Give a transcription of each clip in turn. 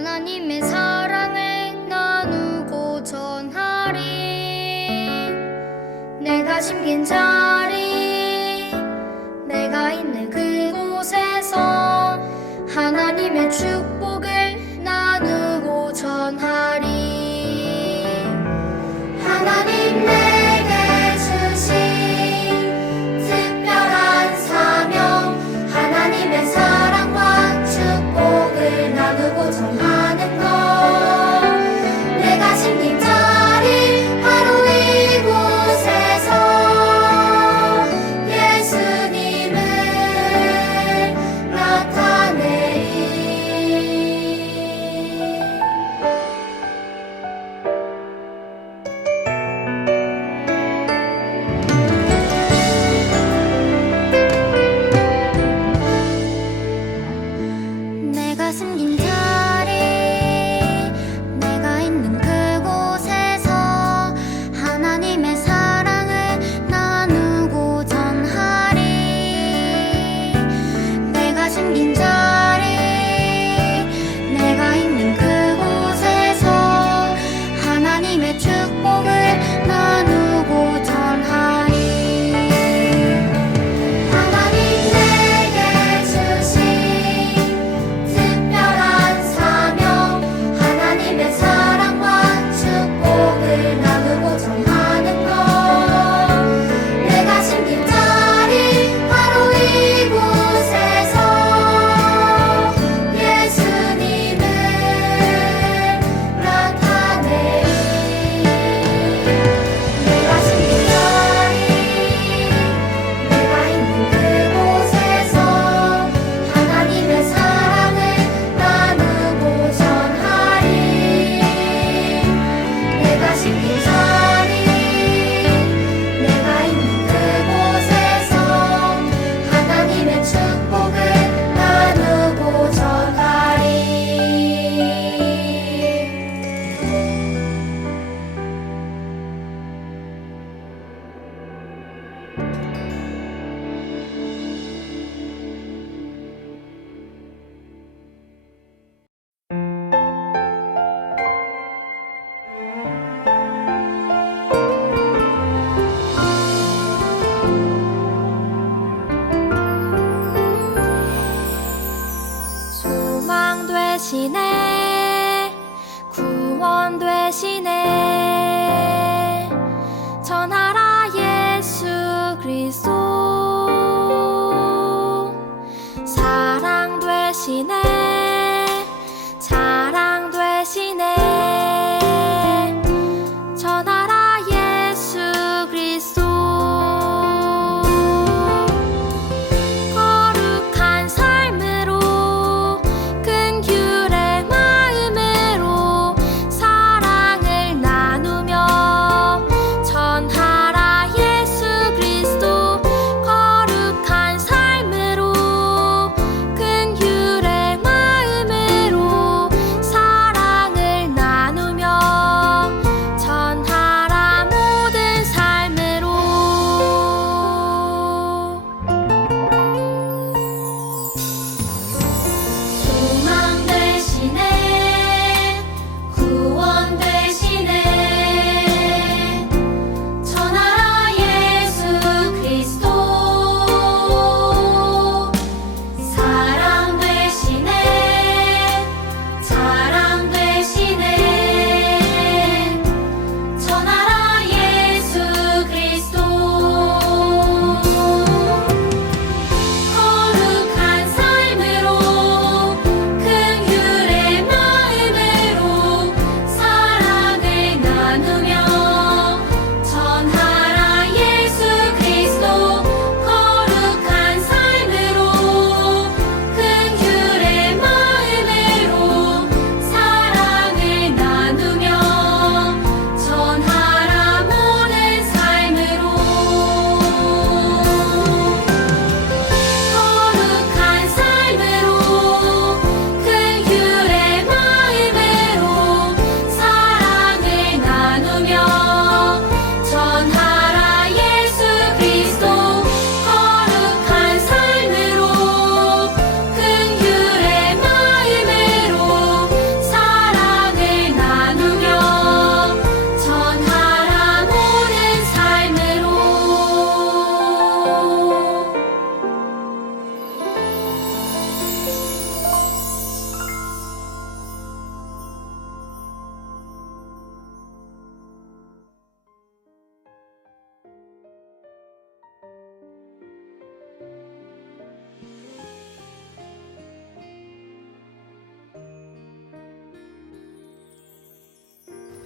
하나님의 사랑을 나누고 전하리. 내가 심긴 자리, 내가 있는 그곳에서 하나님의 축복을 나누고 전하리. 하나님 내게 주신 특별한 사명, 하나님의 사랑과 축복을 나누고 전하는 것. 내가 심긴 자리 바로 이곳에서 예수님을 나타내리.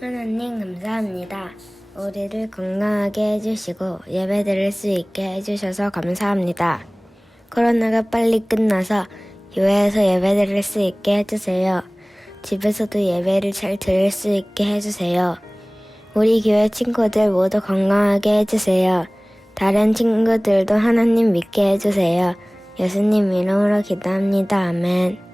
하나님 감사합니다. 우리를 건강하게 해주시고 예배드릴 수 있게 해주셔서 감사합니다. 코로나가 빨리 끝나서 교회에서 예배드릴 수 있게 해주세요. 집에서도 예배를 잘 드릴 수 있게 해주세요. 우리 교회 친구들 모두 건강하게 해주세요. 다른 친구들도 하나님 믿게 해주세요. 예수님 이름으로 기도합니다. 아멘.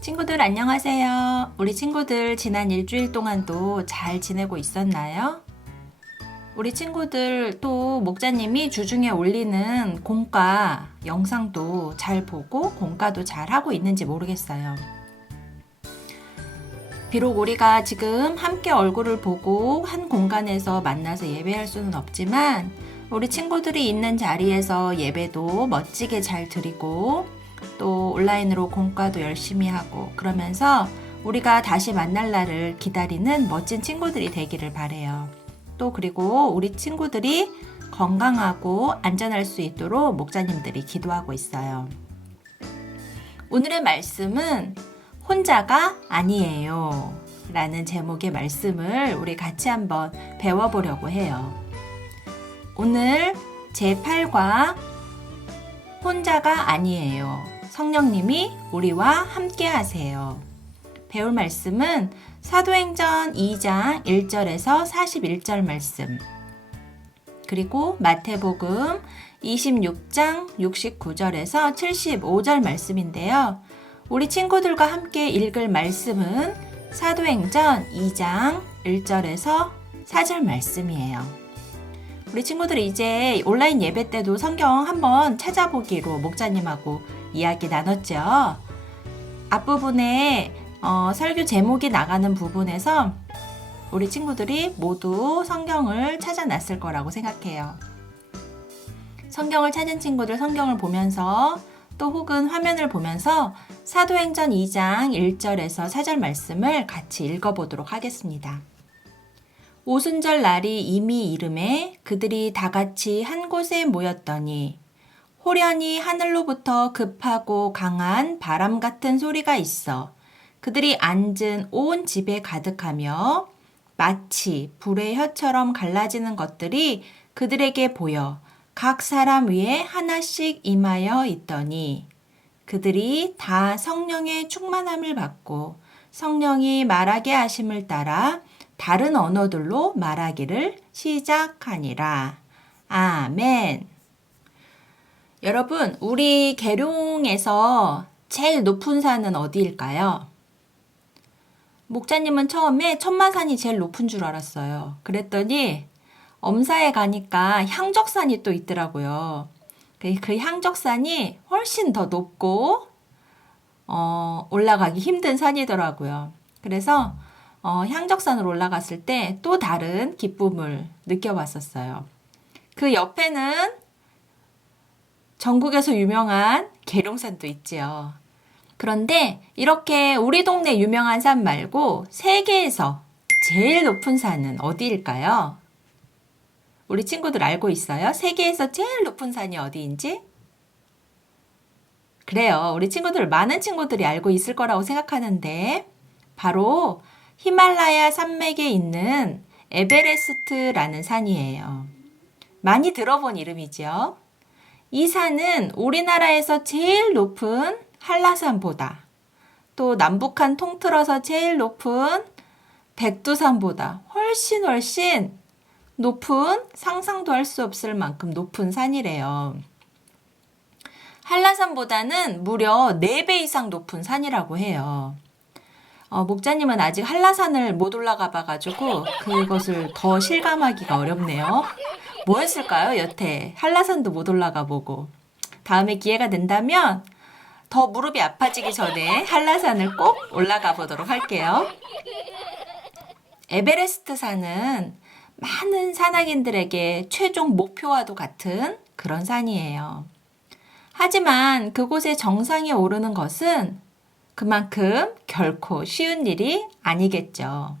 친구들 안녕하세요. 우리 친구들 지난 일주일 동안도 잘 지내고 있었나요? 우리 친구들 또 목자님이 주중에 올리는 공과 영상도 잘 보고 공과도 잘 하고 있는지 모르겠어요. 비록 우리가 지금 함께 얼굴을 보고 한 공간에서 만나서 예배할 수는 없지만 우리 친구들이 있는 자리에서 예배도 멋지게 잘 드리고 또 온라인으로 공과도 열심히 하고 그러면서 우리가 다시 만날 날을 기다리는 멋진 친구들이 되기를 바래요. 또 그리고 우리 친구들이 건강하고 안전할 수 있도록 목자님들이 기도하고 있어요. 오늘의 말씀은 혼자가 아니에요 라는 제목의 말씀을 우리 같이 한번 배워보려고 해요. 오늘 제8과 혼자가 아니에요. 성령님이 우리와 함께 하세요. 배울 말씀은 사도행전 2장 1절에서 41절 말씀, 그리고 마태복음 26장 69절에서 75절 말씀인데요. 우리 친구들과 함께 읽을 말씀은 사도행전 2장 1절에서 4절 말씀이에요. 우리 친구들이 이제 온라인 예배 때도 성경 한번 찾아보기로 목자님하고 이야기 나눴죠. 앞부분에 설교 제목이 나가는 부분에서 우리 친구들이 모두 성경을 찾아놨을 거라고 생각해요. 성경을 찾은 친구들 성경을 보면서 또 혹은 화면을 보면서 사도행전 2장 1절에서 4절 말씀을 같이 읽어보도록 하겠습니다. 오순절 날이 이미 이름에 그들이 다 같이 한 곳에 모였더니 호련히 하늘로부터 급하고 강한 바람 같은 소리가 있어 그들이 앉은 온 집에 가득하며 마치 불의 혀처럼 갈라지는 것들이 그들에게 보여 각 사람 위에 하나씩 임하여 있더니 그들이 다 성령의 충만함을 받고 성령이 말하게 하심을 따라 다른 언어들로 말하기를 시작하니라. 아멘. 여러분, 우리 계룡에서 제일 높은 산은 어디일까요? 목자님은 처음에 천마산이 제일 높은 줄 알았어요. 그랬더니 엄사에 가니까 향적산이 또 있더라고요. 그 향적산이 훨씬 더 높고 올라가기 힘든 산이더라고요. 그래서 향적산으로 올라갔을 때 또 다른 기쁨을 느껴봤었어요. 그 옆에는 전국에서 유명한 계룡산도 있지요. 그런데 이렇게 우리 동네 유명한 산 말고 세계에서 제일 높은 산은 어디일까요? 우리 친구들 알고 있어요? 세계에서 제일 높은 산이 어디인지? 그래요. 우리 친구들, 많은 친구들이 알고 있을 거라고 생각하는데 바로 히말라야 산맥에 있는 에베레스트라는 산이에요. 많이 들어본 이름이죠. 이 산은 우리나라에서 제일 높은 한라산보다 또 남북한 통틀어서 제일 높은 백두산보다 훨씬 높은, 상상도 할 수 없을 만큼 높은 산이래요. 한라산보다는 무려 4배 이상 높은 산이라고 해요. 목자님은 아직 한라산을 못 올라가 봐가지고 그것을 더 실감하기가 어렵네요. 뭐 했을까요, 여태? 한라산도 못 올라가 보고. 다음에 기회가 된다면 더 무릎이 아파지기 전에 한라산을 꼭 올라가 보도록 할게요. 에베레스트 산은 많은 산악인들에게 최종 목표와도 같은 그런 산이에요. 하지만 그곳의 정상에 오르는 것은 그만큼 결코 쉬운 일이 아니겠죠.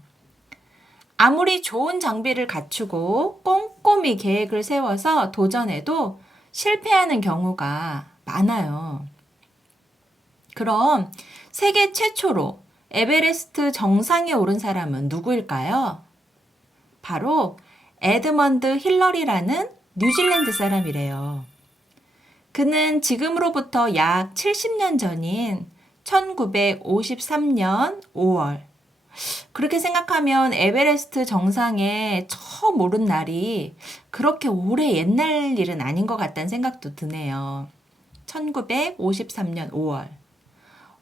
아무리 좋은 장비를 갖추고 꼼꼼히 계획을 세워서 도전해도 실패하는 경우가 많아요. 그럼 세계 최초로 에베레스트 정상에 오른 사람은 누구일까요? 바로 에드먼드 힐러리라는 뉴질랜드 사람이래요. 그는 지금으로부터 약 70년 전인 1953년 5월, 그렇게 생각하면 에베레스트 정상에 처음 오른 날이 그렇게 오래 옛날 일은 아닌 것 같다는 생각도 드네요. 1953년 5월.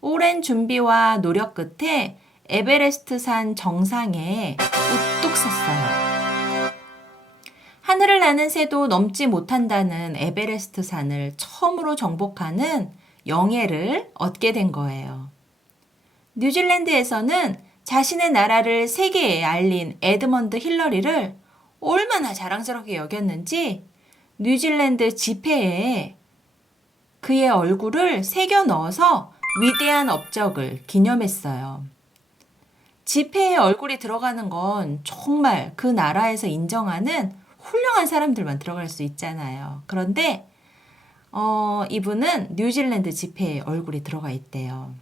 오랜 준비와 노력 끝에 에베레스트 산 정상에 우뚝 섰어요. 하늘을 나는 새도 넘지 못한다는 에베레스트 산을 처음으로 정복하는 영예를 얻게 된 거예요. 뉴질랜드에서는 자신의 나라를 세계에 알린 에드먼드 힐러리를 얼마나 자랑스럽게 여겼는지 뉴질랜드 지폐에 그의 얼굴을 새겨 넣어서 위대한 업적을 기념했어요. 지폐에 얼굴이 들어가는 건 정말 그 나라에서 인정하는 훌륭한 사람들만 들어갈 수 있잖아요. 그런데 이분은 뉴질랜드 지폐에 얼굴이 들어가 있대요.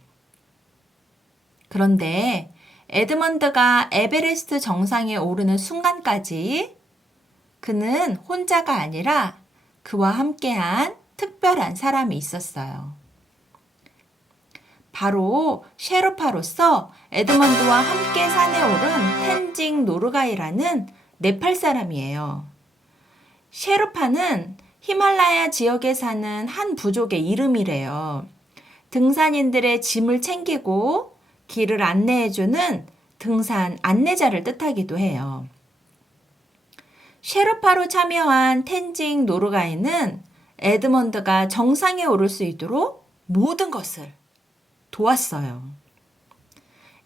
그런데 에드먼드가 에베레스트 정상에 오르는 순간까지 그는 혼자가 아니라 그와 함께한 특별한 사람이 있었어요. 바로 셰르파로서 에드먼드와 함께 산에 오른 텐징 노르가이라는 네팔 사람이에요. 셰르파는 히말라야 지역에 사는 한 부족의 이름이래요. 등산인들의 짐을 챙기고 길을 안내해주는 등산 안내자를 뜻하기도 해요. 셰르파로 참여한 텐징 노르가이는 에드먼드가 정상에 오를 수 있도록 모든 것을 도왔어요.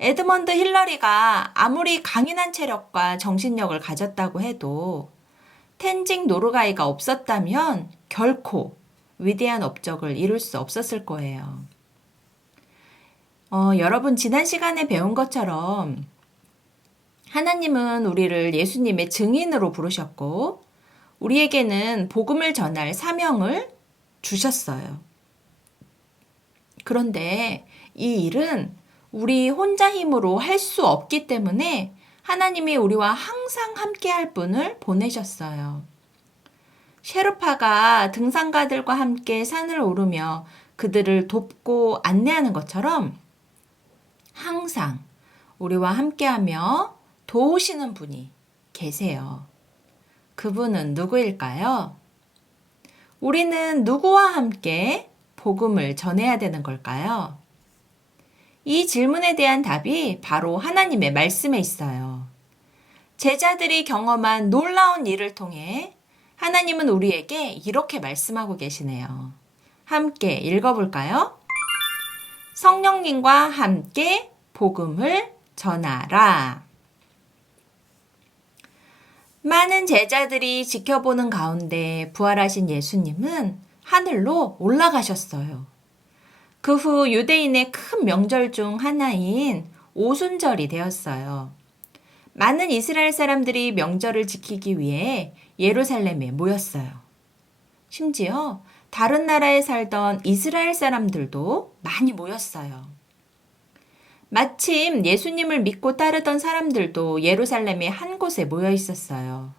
에드먼드 힐러리가 아무리 강인한 체력과 정신력을 가졌다고 해도 텐징 노르가이가 없었다면 결코 위대한 업적을 이룰 수 없었을 거예요. 여러분 지난 시간에 배운 것처럼 하나님은 우리를 예수님의 증인으로 부르셨고 우리에게는 복음을 전할 사명을 주셨어요. 그런데 이 일은 우리 혼자 힘으로 할 수 없기 때문에 하나님이 우리와 항상 함께 할 분을 보내셨어요. 셰르파가 등산가들과 함께 산을 오르며 그들을 돕고 안내하는 것처럼 항상 우리와 함께하며 도우시는 분이 계세요. 그분은 누구일까요? 우리는 누구와 함께 복음을 전해야 되는 걸까요? 이 질문에 대한 답이 바로 하나님의 말씀에 있어요. 제자들이 경험한 놀라운 일을 통해 하나님은 우리에게 이렇게 말씀하고 계시네요. 함께 읽어볼까요? 성령님과 함께 복음을 전하라. 많은 제자들이 지켜보는 가운데 부활하신 예수님은 하늘로 올라가셨어요. 그 후 유대인의 큰 명절 중 하나인 오순절이 되었어요. 많은 이스라엘 사람들이 명절을 지키기 위해 예루살렘에 모였어요. 심지어 다른 나라에 살던 이스라엘 사람들도 많이 모였어요. 마침 예수님을 믿고 따르던 사람들도 예루살렘의 한 곳에 모여 있었어요.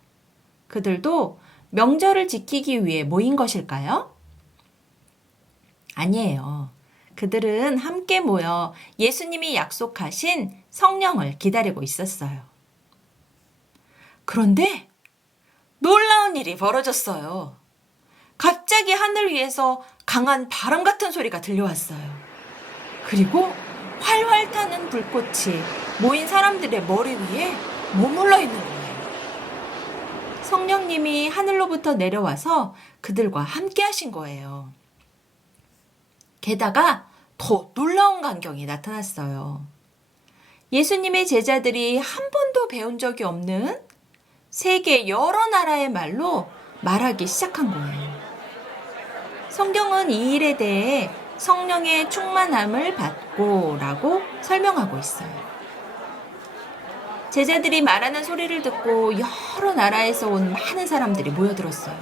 그들도 명절을 지키기 위해 모인 것일까요? 아니에요. 그들은 함께 모여 예수님이 약속하신 성령을 기다리고 있었어요. 그런데 놀라운 일이 벌어졌어요. 갑자기 하늘 위에서 강한 바람 같은 소리가 들려왔어요. 그리고 활활 타는 불꽃이 모인 사람들의 머리 위에 머물러 있는 거예요. 성령님이 하늘로부터 내려와서 그들과 함께 하신 거예요. 게다가 더 놀라운 광경이 나타났어요. 예수님의 제자들이 한 번도 배운 적이 없는 세계 여러 나라의 말로 말하기 시작한 거예요. 성경은 이 일에 대해 성령의 충만함을 받고 라고 설명하고 있어요. 제자들이 말하는 소리를 듣고 여러 나라에서 온 많은 사람들이 모여들었어요.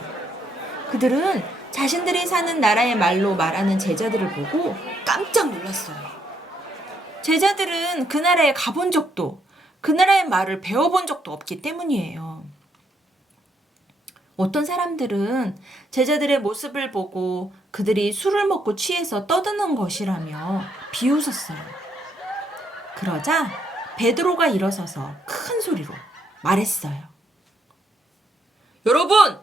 그들은 자신들이 사는 나라의 말로 말하는 제자들을 보고 깜짝 놀랐어요. 제자들은 그 나라에 가본 적도, 그 나라의 말을 배워본 적도 없기 때문이에요. 어떤 사람들은 제자들의 모습을 보고 그들이 술을 먹고 취해서 떠드는 것이라며 비웃었어요. 그러자 베드로가 일어서서 큰 소리로 말했어요. 여러분,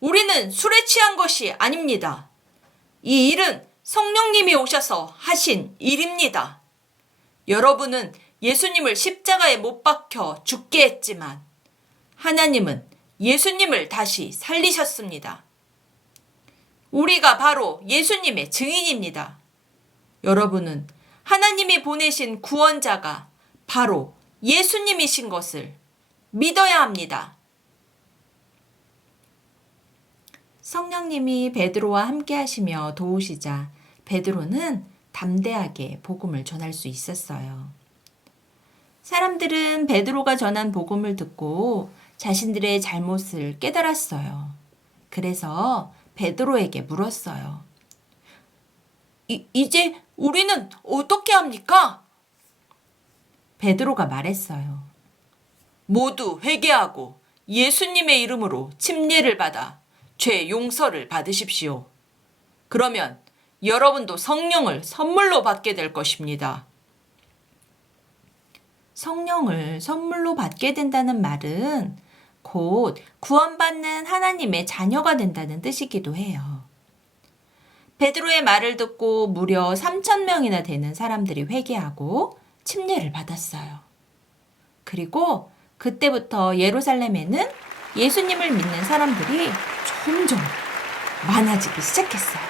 우리는 술에 취한 것이 아닙니다. 이 일은 성령님이 오셔서 하신 일입니다. 여러분은 예수님을 십자가에 못 박혀 죽게 했지만 하나님은 예수님을 다시 살리셨습니다. 우리가 바로 예수님의 증인입니다. 여러분은 하나님이 보내신 구원자가 바로 예수님이신 것을 믿어야 합니다. 성령님이 베드로와 함께 하시며 도우시자 베드로는 담대하게 복음을 전할 수 있었어요. 사람들은 베드로가 전한 복음을 듣고 자신들의 잘못을 깨달았어요. 그래서 베드로에게 물었어요. 이제 우리는 어떻게 합니까? 베드로가 말했어요. 모두 회개하고 예수님의 이름으로 침례를 받아 죄 용서를 받으십시오. 그러면 여러분도 성령을 선물로 받게 될 것입니다. 성령을 선물로 받게 된다는 말은 곧 구원받는 하나님의 자녀가 된다는 뜻이기도 해요. 베드로의 말을 듣고 무려 3,000명이나 되는 사람들이 회개하고 침례를 받았어요. 그리고 그때부터 예루살렘에는 예수님을 믿는 사람들이 점점 많아지기 시작했어요.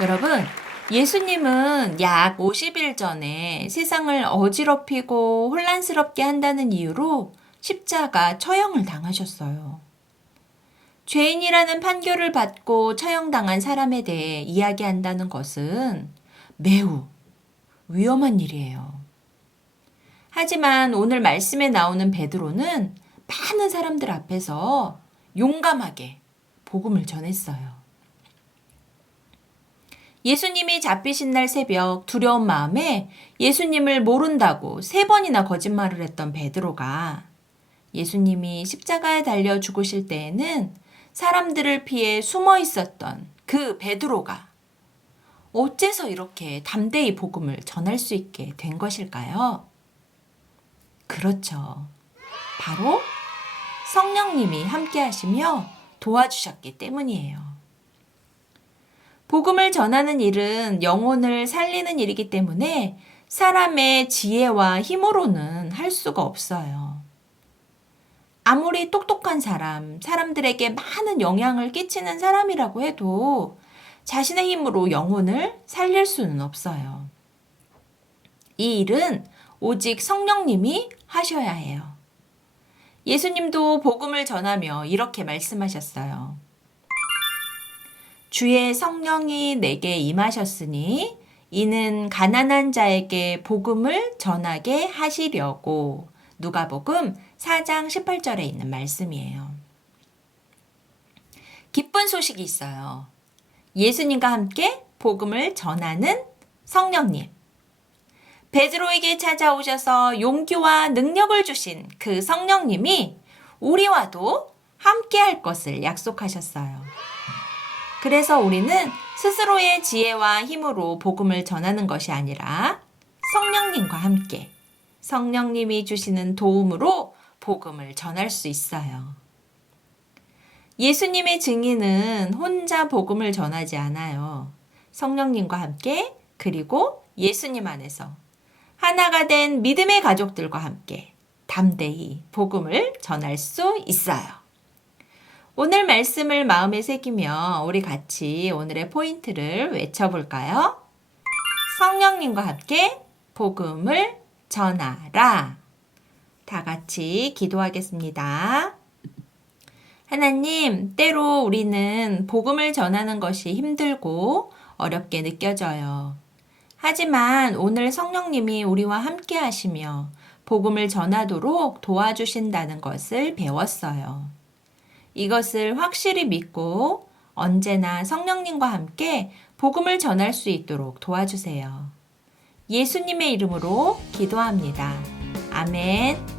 여러분, 예수님은 약 50일 전에 세상을 어지럽히고 혼란스럽게 한다는 이유로 십자가 처형을 당하셨어요. 죄인이라는 판결을 받고 처형당한 사람에 대해 이야기한다는 것은 매우 위험한 일이에요. 하지만 오늘 말씀에 나오는 베드로는 많은 사람들 앞에서 용감하게 복음을 전했어요. 예수님이 잡히신 날 새벽 두려운 마음에 예수님을 모른다고 3번이나 거짓말을 했던 베드로가 예수님이 십자가에 달려 죽으실 때에는 사람들을 피해 숨어 있었던 그 베드로가 어째서 이렇게 담대히 복음을 전할 수 있게 된 것일까요? 그렇죠. 바로 성령님이 함께 하시며 도와주셨기 때문이에요. 복음을 전하는 일은 영혼을 살리는 일이기 때문에 사람의 지혜와 힘으로는 할 수가 없어요. 아무리 똑똑한 사람, 사람들에게 많은 영향을 끼치는 사람이라고 해도 자신의 힘으로 영혼을 살릴 수는 없어요. 이 일은 오직 성령님이 하셔야 해요. 예수님도 복음을 전하며 이렇게 말씀하셨어요. 주의 성령이 내게 임하셨으니 이는 가난한 자에게 복음을 전하게 하시려고. 누가복음 4장 18절에 있는 말씀이에요. 기쁜 소식이 있어요. 예수님과 함께 복음을 전하는 성령님. 베드로에게 찾아오셔서 용기와 능력을 주신 그 성령님이 우리와도 함께 할 것을 약속하셨어요. 그래서 우리는 스스로의 지혜와 힘으로 복음을 전하는 것이 아니라 성령님과 함께 성령님이 주시는 도움으로 복음을 전할 수 있어요. 예수님의 증인은 혼자 복음을 전하지 않아요. 성령님과 함께 그리고 예수님 안에서 하나가 된 믿음의 가족들과 함께 담대히 복음을 전할 수 있어요. 오늘 말씀을 마음에 새기며 우리 같이 오늘의 포인트를 외쳐볼까요? 성령님과 함께 복음을 전하라. 다 같이 기도하겠습니다. 하나님, 때로 우리는 복음을 전하는 것이 힘들고 어렵게 느껴져요. 하지만 오늘 성령님이 우리와 함께 하시며 복음을 전하도록 도와주신다는 것을 배웠어요. 이것을 확실히 믿고 언제나 성령님과 함께 복음을 전할 수 있도록 도와주세요. 예수님의 이름으로 기도합니다. 아멘.